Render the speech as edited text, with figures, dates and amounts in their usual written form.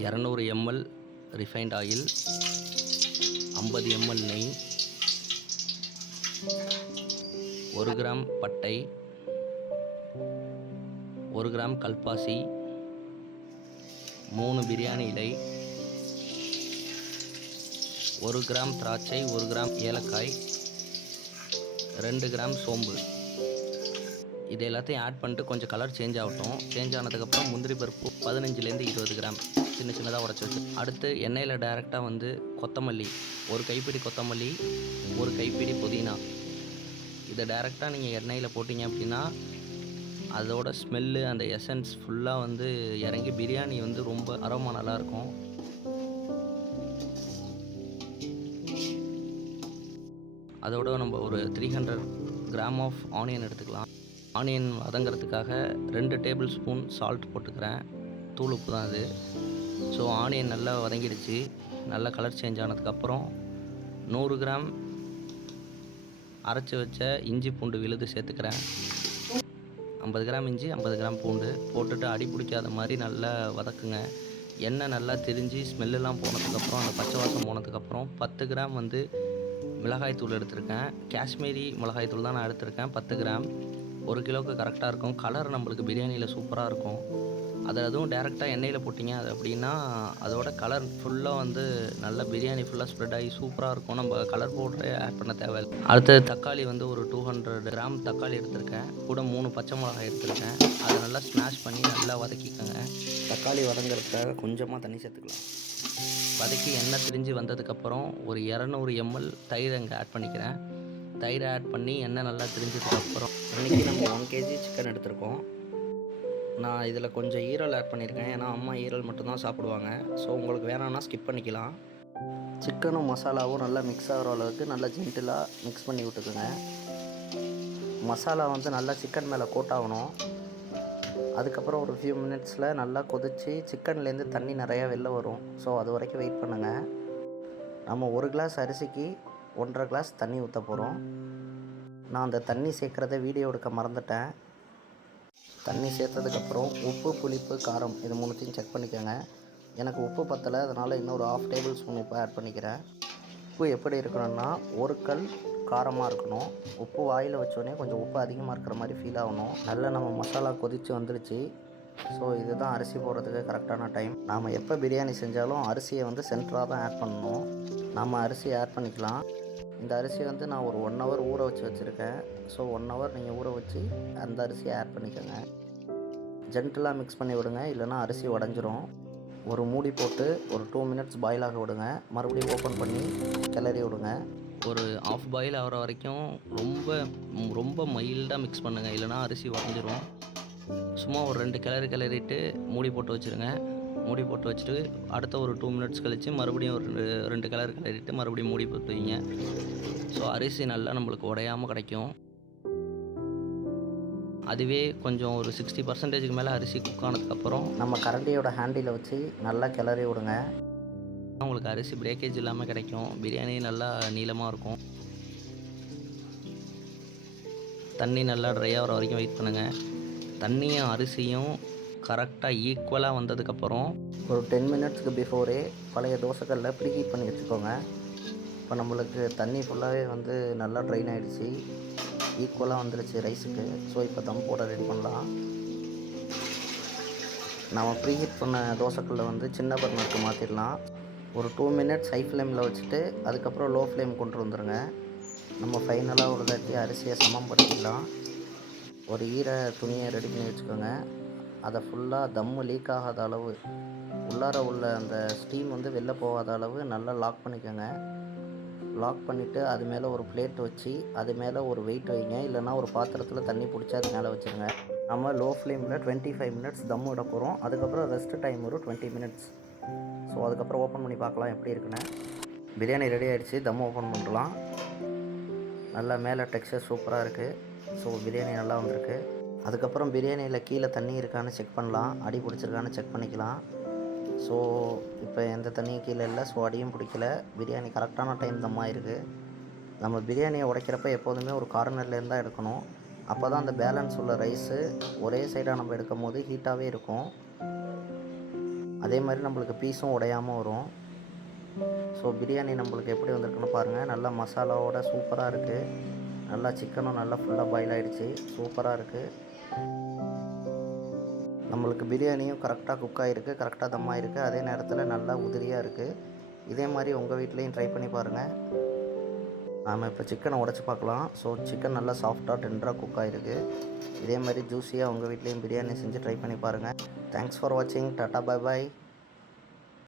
200 ml refined oil, 50 ml நெய், 1 gram பட்டை, 1 gram கல்பாசி, 3 பிரியாணி இலை, 1 கிராம் திராட்சை, 1 கிராம் ஏலக்காய், 2 கிராம் சோம்பு. இது எல்லாத்தையும் ஆட் பண்ணிட்டு கொஞ்சம் கலர் சேஞ்ச் ஆகட்டும். சேஞ்ச் ஆனதுக்கப்புறம் முந்திரி பருப்பு 15லேருந்து 20 கிராம் சின்ன சின்னதாக உடச்சி வச்சு, அடுத்து எண்ணெயில் டைரெக்டாக வந்து கொத்தமல்லி, ஒரு கைப்பிடி கொத்தமல்லி, ஒரு கைப்பிடி புதினா, இதை டைரெக்டாக நீங்கள் எண்ணெயில் போட்டிங்க அப்படின்னா அதோட ஸ்மெல்லு, அந்த எசன்ஸ் ஃபுல்லாக வந்து இறங்கி பிரியாணி வந்து ரொம்ப அரோமா நல்லாயிருக்கும். அதோட நம்ம ஒரு 300 கிராம் ஆஃப் ஆனியன் எடுத்துக்கலாம். ஆனியன் வதங்கிறதுக்காக 2 டேபிள் ஸ்பூன் சால்ட் போட்டுக்கிறேன். தூள் உப்பு தான் அது. ஸோ ஆனியன் நல்லா வதங்கிடுச்சு. நல்லா கலர் சேஞ்ச் ஆனதுக்கப்புறம் 100 கிராம் அரைச்சி வச்ச இஞ்சி பூண்டு விழுது சேர்த்துக்கிறேன். 50 கிராம் இஞ்சி, 50 கிராம் பூண்டு போட்டுட்டு அடி பிடிக்காத மாதிரி நல்லா வதக்குங்க. எண்ணெய் நல்லா திரிஞ்சு ஸ்மெல்லாம் போனதுக்கப்புறம், அந்த பச்சை வாசம் போனதுக்கப்புறம் 10 கிராம் வந்து மிளகாய் தூள் எடுத்திருக்கேன். காஷ்மீரி மிளகாய் தூள் தான் நான் எடுத்திருக்கேன். 10 கிராம் 1 கிலோவுக்கு கரெக்டாக இருக்கும். கலர் நம்மளுக்கு பிரியாணியில் சூப்பராக இருக்கும். அதை அதுவும் டேரெக்டாக எண்ணெயில் போட்டிங்க அது அப்படின்னா அதோட கலர் ஃபுல்லாக வந்து நல்லா பிரியாணி ஃபுல்லாக ஸ்ப்ரெட் ஆகி சூப்பராக இருக்கும். நம்ம கலர் பவுடரே ஆட் பண்ண தேவையில்லை. அடுத்தது தக்காளி வந்து ஒரு 200 கிராம் தக்காளி எடுத்திருக்கேன். கூட 3 பச்சை மிளகாய் எடுத்திருக்கேன். அதை நல்லா ஸ்மாஷ் பண்ணி நல்லா வதக்கிக்கோங்க. தக்காளி வதங்கிறதுக்காக கொஞ்சமாக தண்ணி சேர்த்துக்கலாம். வதக்கி எண்ணெய் திரிஞ்சு வந்ததுக்கப்புறம் ஒரு 200 ml தயிர் அங்கே ஆட் பண்ணிக்கிறேன். தயிரை ஆட் பண்ணி எண்ணெய் நல்லா திரிஞ்சதுக்கப்புறம், இன்றைக்கி நம்ம 1 kg சிக்கன் எடுத்திருக்கோம். நான் இதில் கொஞ்சம் ஈரல் ஆட் பண்ணியிருக்கேன். ஏன்னா அம்மா ஈரல் மட்டும்தான் சாப்பிடுவாங்க. ஸோ உங்களுக்கு வேணான்னா ஸ்கிப் பண்ணிக்கலாம். சிக்கனும் மசாலாவும் நல்லா மிக்ஸ் ஆகிற அளவுக்கு நல்லா ஜென்டிலாக மிக்ஸ் பண்ணி விட்டுக்குங்க. மசாலா வந்து நல்லா சிக்கன் மேலே கோட் ஆகணும். அதுக்கப்புறம் ஒரு ஃபியூ மினிட்ஸில் நல்லா கொதித்து சிக்கன்லேருந்து தண்ணி நிறையா வெளில வரும். ஸோ அது வரைக்கும் வெயிட் பண்ணுங்கள். நம்ம 1 கிளாஸ் அரிசிக்கு 1.5 கிளாஸ் தண்ணி ஊற்ற போகிறோம். நான் அந்த தண்ணி சேர்க்குறத வீடியோ எடுக்க மறந்துட்டேன். தண்ணி சேர்த்ததுக்கப்புறம் உப்பு, புளிப்பு, காரம் இது 3த்தையும் செக் பண்ணிக்கோங்க. எனக்கு உப்பு பத்தலை, அதனால் இன்னொரு 1/2 டேபிள் ஸ்பூன் உப்பு ஆட் பண்ணிக்கிறேன். உப்பு எப்படி இருக்கணும்னா ஒரு கல் காரமாக இருக்கணும். உப்பு வாயில் வச்சோடனே கொஞ்சம் உப்பு அதிகமாக இருக்கிற மாதிரி ஃபீல் ஆகணும். நல்லா நம்ம மசாலா கொதித்து வந்துடுச்சு. ஸோ இதுதான் அரிசி போடுறதுக்கு கரெக்டான டைம். நாம் எப்போ பிரியாணி செஞ்சாலும் அரிசியை வந்து சென்டராக தான் ஆட் பண்ணணும். நம்ம அரிசியை ஆட் பண்ணிக்கலாம். இந்த அரிசி வந்து நான் ஒரு 1 ஹவர் ஊற வச்சுருக்கேன். ஸோ 1 ஹவர் நீங்கள் ஊற வச்சு அந்த அரிசியை ஆட் பண்ணிக்கோங்க. ஜென்டலாக மிக்ஸ் பண்ணி விடுங்க, இல்லைனா அரிசி உடஞ்சிரும். ஒரு மூடி போட்டு ஒரு 2 மினிட்ஸ் பாயில் ஆக விடுங்க. மறுபடியும் ஓப்பன் பண்ணி கிளறி விடுங்க. ஒரு ஆஃப் பாயில் ஆகிற வரைக்கும் ரொம்ப மைல்டாக மிக்ஸ் பண்ணுங்கள், இல்லைனா அரிசி உடஞ்சிரும். சும்மா ஒரு 2 கிளறிட்டு மூடி போட்டு வச்சுருங்க. மூடி போட்டு வச்சுட்டு அடுத்த ஒரு 2 மினிட்ஸ் கழித்து மறுபடியும் ஒரு 2 கிளறிட்டு மறுபடியும் மூடி போட்டு வைங்க. ஸோ அரிசி நல்லா நம்மளுக்கு உடையாமல் கிடைக்கும். அதுவே கொஞ்சம் ஒரு 60% மேலே அரிசி குக் ஆனதுக்கப்புறம் நம்ம கரண்டியோட ஹேண்டில் வச்சு நல்லா கிளறி விடுங்க. உங்களுக்கு அரிசி பிரேக்கேஜ் இல்லாமல் கிடைக்கும். பிரியாணி நல்லா நீளமாக இருக்கும். தண்ணி நல்லா ட்ரை ஆகிற வரைக்கும் வெயிட் பண்ணுங்கள். தண்ணியும் அரிசியும் கரெக்டாக ஈக்குவலாக வந்ததுக்கப்புறம் ஒரு 10 மினிட்ஸ்க்கு பிஃபோரே பழைய தோசைக்கல்லில் ப்ரீஹீட் பண்ணி வச்சுக்கோங்க. இப்போ நம்மளுக்கு தண்ணி ஃபுல்லாகவே வந்து நல்லா ட்ரைன் ஆகிடுச்சு. ஈக்குவலாக வந்துடுச்சு ரைஸுக்கு. ஸோ இப்போ தம் போட ரெடி பண்ணலாம். நம்ம ப்ரீஹீட் பண்ண தோசைக்கல்லை வந்து சின்ன பர்னருக்கு மாற்றிடலாம். ஒரு 2 மினிட்ஸ் ஹை ஃப்ளேமில் வச்சுட்டு அதுக்கப்புறம் லோ ஃப்ளேம் கொண்டு வந்துடுங்க. நம்ம ஃபைனலாக ஒரு தாட்டி அரிசியை சமப்படுத்திடலாம். ஒரு ஈர துணியை ரெடி பண்ணி வச்சுக்கோங்க. அதை ஃபுல்லாக தம்மு லீக் ஆகாத அளவு, உள்ளார உள்ள அந்த ஸ்டீம் வந்து வெளில போகாத அளவு நல்லா லாக் பண்ணிக்கோங்க. லாக் பண்ணிவிட்டு அது மேலே ஒரு பிளேட் வச்சு அது மேலே ஒரு வெயிட் வைங்க, இல்லைனா ஒரு பாத்திரத்தில் தண்ணி பிடிச்சி அது மேலே வச்சுருங்க. நம்ம லோ ஃப்ளேமில் 25 மினிட்ஸ் தம் விட போகிறோம். அதுக்கப்புறம் ரெஸ்ட் டைம் ஒரு 20 மினிட்ஸ். ஸோ அதுக்கப்புறம் ஓப்பன் பண்ணி பார்க்கலாம் எப்படி இருக்குன்னு. பிரியாணி ரெடி ஆகிடுச்சு. தம் ஓப்பன் பண்ணலாம். நல்லா மேலே டெக்ஸ்சர் சூப்பராக இருக்குது. ஸோ பிரியாணி நல்லா வந்திருக்கு. அதுக்கப்புறம் பிரியாணியில் கீழே தண்ணி இருக்கான்னு செக் பண்ணலாம். அடி பிடிச்சிருக்கான்னு செக் பண்ணிக்கலாம். ஸோ இப்போ எந்த தண்ணியும் கீழே இல்லை. ஸோ அடியும் பிடிக்கல. பிரியாணி கரெக்டான டைம் தம்மாக இருக்குது. நம்ம பிரியாணியை உடைக்கிறப்ப எப்போதுமே ஒரு கார்னர்லேருந்து தான் எடுக்கணும். அப்போ தான் அந்த பேலன்ஸ் உள்ள ரைஸு ஒரே சைடாக நம்ம எடுக்கும் போது ஹீட்டாகவே இருக்கும். அதே மாதிரி நம்மளுக்கு பீஸும் உடையாமல் வரும். ஸோ பிரியாணி நம்மளுக்கு எப்படி வந்திருக்குன்னு பாருங்கள். நல்லா மசாலாவோட சூப்பராக இருக்குது. நல்லா சிக்கனும் நல்லா ஃபுல்லாக பாயில் ஆகிடுச்சு. சூப்பராக இருக்குது. நம்மளுக்கு பிரியாணியும் கரெக்டாக குக் ஆகிருக்கு, கரெக்டாக தம் ஆகிருக்கு. அதே நேரத்தில் நல்லா உதிரியாக இருக்குது. இதே மாதிரி உங்கள் வீட்லேயும் ட்ரை பண்ணி பாருங்கள். நாம் இப்போ சிக்கனை உடச்சி பார்க்கலாம். ஸோ சிக்கன் நல்லா சாஃப்டாக டெண்டராக குக் ஆகிருக்கு. இதே மாதிரி ஜூஸியாக உங்கள் வீட்லேயும் பிரியாணி செஞ்சு ட்ரை பண்ணி பாருங்கள். தேங்க்ஸ் ஃபார் வாட்சிங். Tata, bye bye.